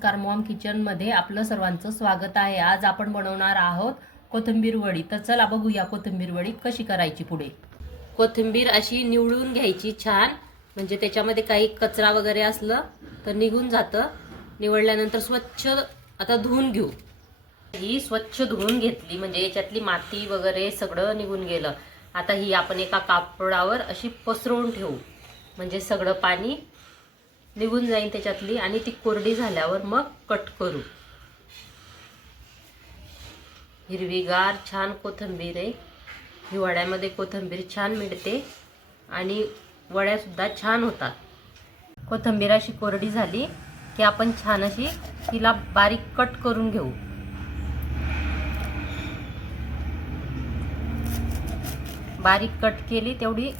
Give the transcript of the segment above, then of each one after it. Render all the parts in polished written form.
नमस्कार, मॉम किचनमध्ये आपलं सर्वांचं स्वागत आहे। आज आपण बनवणार आहोत कोथिंबीर वडी। तर चला बघूया कोथिंबीर वडी कशी करायची। पुढे कोथिंबीर अशी निवडून घ्यायची छान, म्हणजे त्याच्यामध्ये काही कचरा वगैरे असलं तर निघून जातं। निवडल्यानंतर स्वच्छ आता धुवून घेऊ। ही स्वच्छ धुवून घेतली म्हणजे याच्यातली माती वगैरे सगळं निघून गेलं। आता ही आपण एका कापडावर अशी पसरवून ठेवू, म्हणजे सगळं पाणी निघून जाईल त्याच्यातली, आणि ती कोरडी झाल्यावर मग कट करू। हिरवीगार छान कोथिंबीर आहे। हिवाळ्यामध्ये कोथिंबीर छान मिळते आणि वड्या सुद्धा छान होतात। कोथिंबीर अशी कोरडी झाली की आपण छान अशी तिला बारीक कट करून घेऊ। बारीक कट केली तेवढी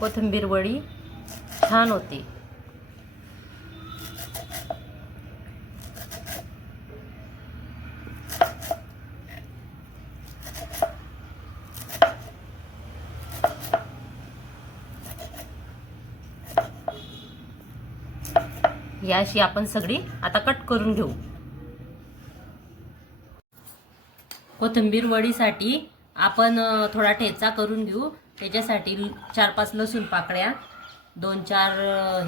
कोथिंबीर वडी छान होते। याशी आपण सगळी आता कट करून घेऊ। कोथिंबीर वडीसाठी आपण थोडा ठेचा करून घेऊ। त्याच्यासाठी 4-5 लसूण पाकळ्या, 2-4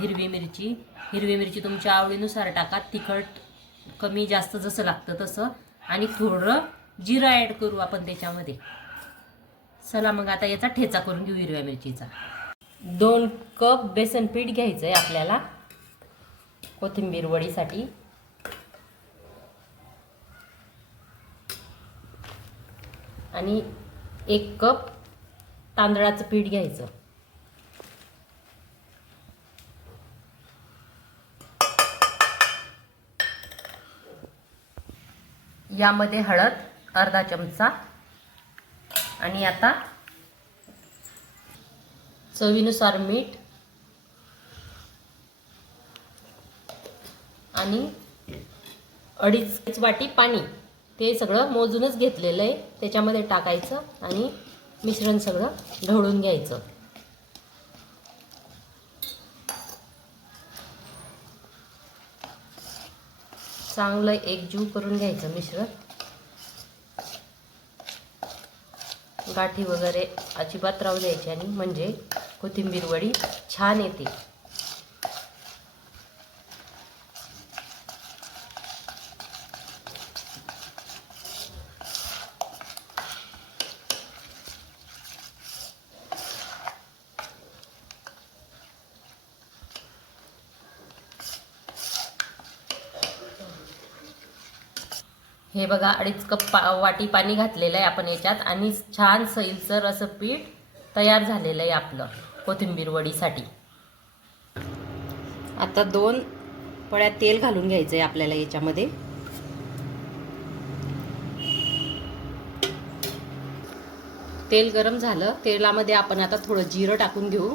हिरवी मिरची तुमच्या आवडीनुसार टाका, तिखट कमी जास्त जसं लागतं तसं, आणि थोडं जिरं ॲड करू आपण त्याच्यामध्ये। चला मग आता याचा ठेचा करून घेऊ हिरव्या मिरचीचा। 2 कप बेसन पीठ घ्यायचं आहे आपल्याला कोथिंबीर वडीसाठी। आणि 1 कप तांदळाचं पीठ घ्यायचं। यामध्ये हळद अर्धा चमचा, आणि आता चवीनुसार मीठ, आणि 2.5 वाटी पाणी, ते सगळं मोजूनच घेतलेलं आहे, त्याच्यामध्ये टाकायचं आणि मिश्रण सगळं ढवळून घ्यायचं। चांगलं एकजीव करून घ्यायचं मिश्रण। गाठी वगैरे अजिबात राहू द्यायची आणि म्हणजे कोथिंबीर वडी छान येते। हे बघा 2.5 कप वाटी पाणी घातलेलं आहे आपण याच्यात, आणि छान सैलसर असं पीठ तयार झालेलं आहे आपलं कोथिंबीर वडीसाठी। आता 2 पळ्या तेल घालून घ्यायचं आहे आपल्याला याच्यामध्ये। तेल गरम झालं, तेलामध्ये आपण आता थोडं जिरं टाकून घेऊ।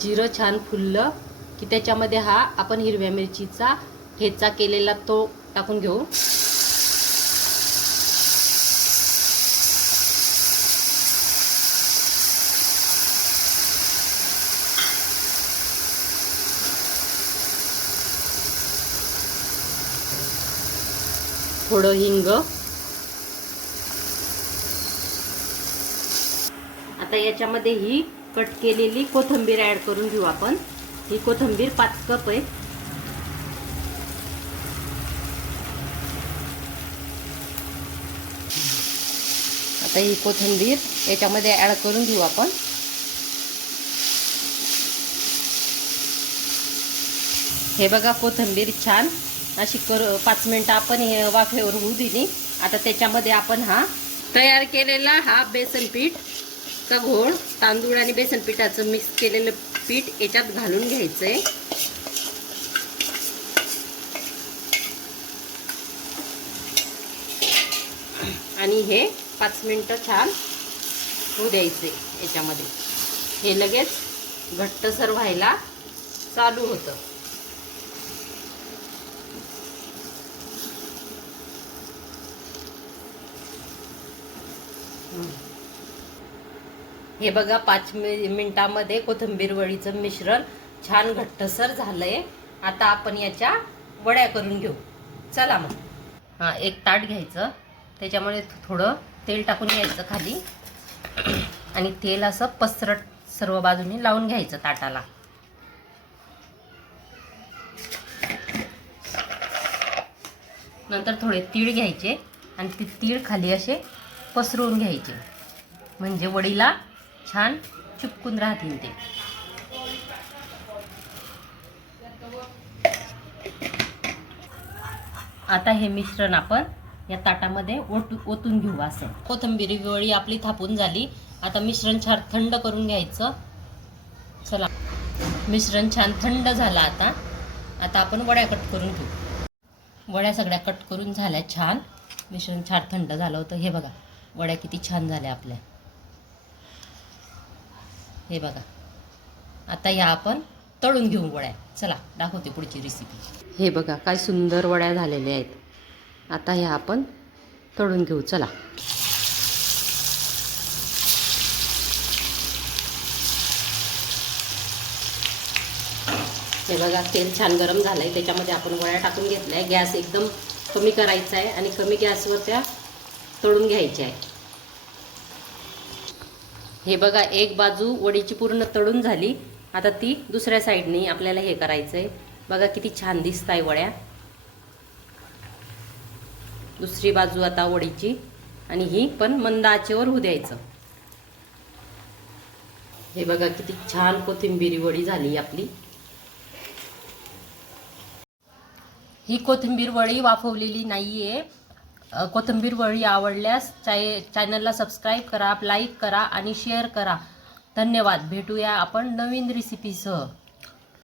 जिरं छान फुललं की त्याच्यामध्ये हा आपण हिरव्या मिरचीचा ठेचा केलेला तो टाकून घेऊ। थोडं हिंग। आता याच्यामध्ये ही कट केलेली कोथिंबीर ॲड करून घेऊ आपण। ही कोथिंबीर 5 कप आहे। आता ही कोथिंबीर याच्यामध्ये ॲड करून घेऊ आपण। हे बघा कोथिंबीर छान अशी 5 मिनिटं आपण हे वाफेवर होऊ दिली। आता त्याच्यामध्ये आपण हा तयार केलेला हा बेसन पीठ का घोळ, तांदूळ आणि बेसन पिठाचं मिक्स केलेलं पीठ याच्यात घालून घ्यायचंय। आणि हे 5 मिनिटं छान होऊ द्यायचे याच्यामध्ये। हे लगेच घट्टसर व्हायला चालू होतं। हे बघा 5 मिनिटामध्ये कोथिंबीर वडीचं मिश्रण छान घट्टसर झालंय. आता आपण याच्या वड्या करून घेऊ. चला मग. हा, एक ताट घ्यायचं, त्याच्यामध्ये थोडं तेल टाकून घ्यायचं खाली आणि तेल असं पसरट सर्व बाजूनी लावून घ्यायचं ताटाला. नंतर थोडे तीळ घ्यायचे आणि ते तीळ खाली असे पसरवून घ्यायचे, म्हणजे वडीला छान चिपकून राहतील ते. आता हे मिश्रण आपण या ताटामध्ये ओतून घेऊ. असं कोथिंबीर वडी आपली थापून झाली. आता मिश्रण छान थंड करून घ्यायचं. चला, मिश्रण छान थंड झालं. आता आपण वड्या कट करून घेऊ. वड्या सगळ्या कट करून झाल्या. छान मिश्रण छान थंड झालं होतं. हे बघा वड्या किती छान झाल्या आपल्या. हे बघा. आता या आपण तळून घेऊ वड्या. चला, दाखवते पुढची रेसिपी. हे बघा काय सुंदर वड्या झालेल्या आहेत. आता ह्या आपण तळून घेऊ. चला. हे बघा तेल छान गरम झालंय, त्याच्यामध्ये आपण वड्या टाकून घेतल्या. गॅस एकदम कमी करायचा आहे आणि कमी गॅसवर त्या तळून घ्यायच्या आहे. हे बघा एक बाजू वडीची पूर्ण तळून झाली. आता ती दुसऱ्या साईडने आपल्याला हे करायचं आहे. बघा किती छान दिसत आहे वड्या. दुसरी बाजू आता वडीची, आणि ही पण मंद आचेवर होऊ द्यायचं. हे बघा किती छान कोथिंबीर वडी झाली आपली. ही कोथिंबीर वडी वाफवलेली नाहीये. कोथिंबीर वडी आवडल्यास चॅनलला सबस्क्राईब करा, लाईक करा आणि शेअर करा. धन्यवाद. भेटूया आपण नवीन रेसिपीसह.